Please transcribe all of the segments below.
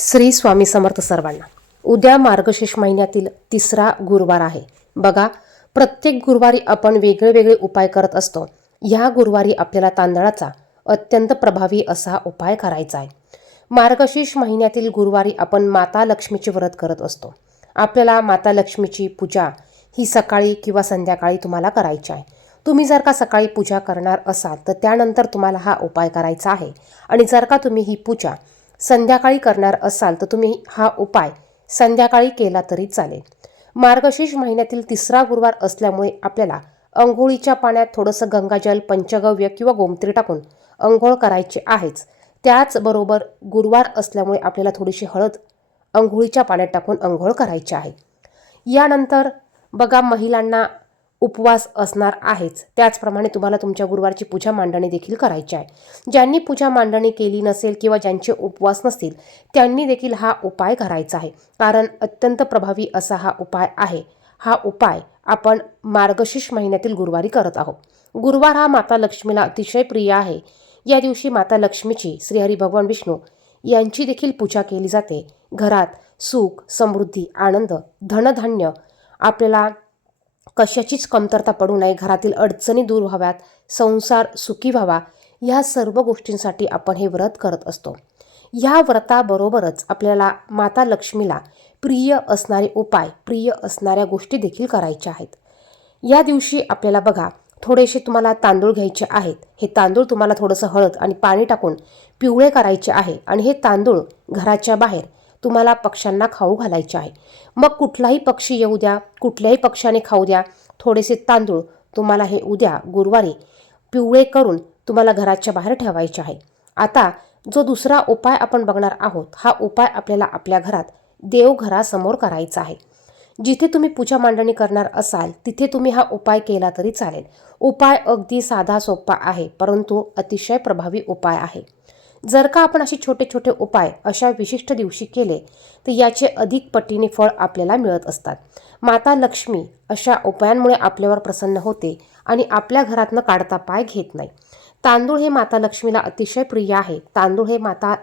श्री स्वामी समर्थ सर्वांना. उद्या मार्गशीर्ष महिन्यातील तिसरा गुरुवार आहे. बघा, प्रत्येक गुरुवारी आपण वेगळे वेगळे उपाय करत असतो. ह्या गुरुवारी आपल्याला तांदळाचा अत्यंत प्रभावी असा उपाय करायचा आहे. मार्गशीर्ष महिन्यातील गुरुवारी आपण माता लक्ष्मीचे व्रत करत असतो. आपल्याला माता लक्ष्मीची पूजा ही सकाळी किंवा संध्याकाळी तुम्हाला करायची आहे. तुम्ही जर का सकाळी पूजा करणार असाल तर त्यानंतर तुम्हाला हा उपाय करायचा आहे. आणि जर का तुम्ही ही पूजा संध्याकाळी करणार असाल तर तुम्ही हा उपाय संध्याकाळी केला तरी चालेल. मार्गशीर्ष महिन्यातील तिसरा गुरुवार असल्यामुळे आपल्याला अंघोळीच्या पाण्यात थोडंसं गंगाजल, पंचगव्य किंवा गोमूत्र टाकून अंघोळ करायची आहेच. त्याचबरोबर गुरुवार असल्यामुळे आपल्याला थोडीशी हळद अंघोळीच्या पाण्यात टाकून अंघोळ करायची आहे. यानंतर बघा, महिलांना उपवास असणार आहेच. त्याचप्रमाणे तुम्हाला तुमच्या गुरुवारची पूजा मांडणी देखील करायची आहे. ज्यांनी पूजा मांडणी केली नसेल किंवा ज्यांचे उपवास नसतील त्यांनी देखील हा उपाय करायचा आहे, कारण अत्यंत प्रभावी असा हा उपाय आहे. हा उपाय आपण मार्गशीर्ष महिन्यातील गुरुवारी करत आहोत. गुरुवार हा माता लक्ष्मीला अतिशय प्रिय आहे. या दिवशी माता लक्ष्मीची, श्रीहरी भगवान विष्णू यांची देखील पूजा केली जाते. घरात सुख, समृद्धी, आनंद, धनधान्य, आपल्याला कशाचीच कमतरता पडू नये, घरातील अडचणी दूर व्हाव्यात, संसार सुखी व्हावा, ह्या सर्व गोष्टींसाठी आपण हे व्रत करत असतो. ह्या व्रताबरोबरच आपल्याला माता लक्ष्मीला प्रिय असणारे उपाय, प्रिय असणाऱ्या गोष्टी देखील करायच्या आहेत. या दिवशी आपल्याला बघा, थोडेसे तुम्हाला तांदूळ घ्यायचे आहेत. हे तांदूळ तुम्हाला थोडंसं हळद आणि पाणी टाकून पिवळे करायचे आहे आणि हे तांदूळ घराच्या बाहेर तुम्हाला पक्ष्यांना खाऊ घालायचे आहे. मग कुठलाही पक्षी येऊ द्या, कुठल्याही पक्ष्याने खाऊ द्या, थोडेसे तांदूळ तुम्हाला हे उद्या गुरुवारी पिवळे करून तुम्हाला घराच्या बाहेर ठेवायचे आहे. आता जो दुसरा उपाय आपण बघणार आहोत, हा उपाय आपल्याला आपल्या घरात देवघरासमोर करायचा आहे. जिथे तुम्ही पूजा मांडणी करणार असाल तिथे तुम्ही हा उपाय केला तरी चालेल. उपाय अगदी साधा सोपा आहे, परंतु अतिशय प्रभावी उपाय आहे. जर का आपण असे छोटे छोटे उपाय अशा विशिष्ट दिवशी केले तर याचे अधिक पटीने फळ आपल्याला मिळत असतात. माता लक्ष्मी अशा उपायांमुळे आपल्यावर प्रसन्न होते आणि आपल्या घरात न काढता पाय घेत नाही. तांदूळ हे माता लक्ष्मीला अतिशय प्रिय आहे. तांदूळ हे माता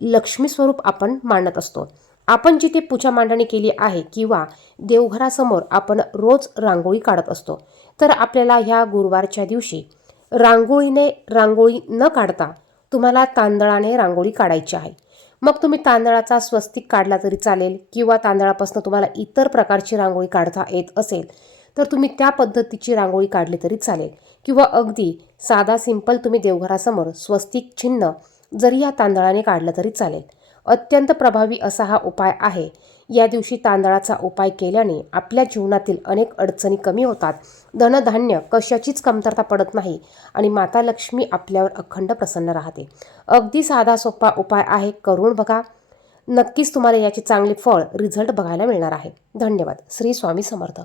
लक्ष्मी स्वरूप आपण मानत असतो. आपण जिथे पूजा मांडणी केली आहे किंवा देवघरासमोर आपण रोज रांगोळी काढत असतो, तर आपल्याला ह्या गुरुवारच्या दिवशी रांगोळी न काढता तुम्हाला तांदळाने रांगोळी काढायची आहे. मग तुम्ही तांदळाचा स्वस्तिक काढला तरी चालेल किंवा तांदळापासून तुम्हाला इतर प्रकारची रांगोळी काढता येत असेल तर तुम्ही त्या पद्धतीची रांगोळी काढली तरी चालेल. किंवा अगदी साधा सिंपल तुम्ही देवघरासमोर स्वस्तिक चिन्ह जरी या तांदळाने काढलं तरी चालेल. अत्यंत प्रभावी असा हा उपाय आहे. या दिवशी तांदळाचा उपाय केल्याने आपल्या जीवनातील अनेक अडचणी कमी होतात. धनधान्य कशाचीच कमतरता पडत नाही आणि माता लक्ष्मी आपल्यावर अखंड प्रसन्न राहते. अगदी साधा सोपा उपाय आहे, करून बघा. नक्कीच तुम्हाला याचे चांगले फळ, रिझल्ट बघायला मिळणार आहे. धन्यवाद. श्री स्वामी समर्थ.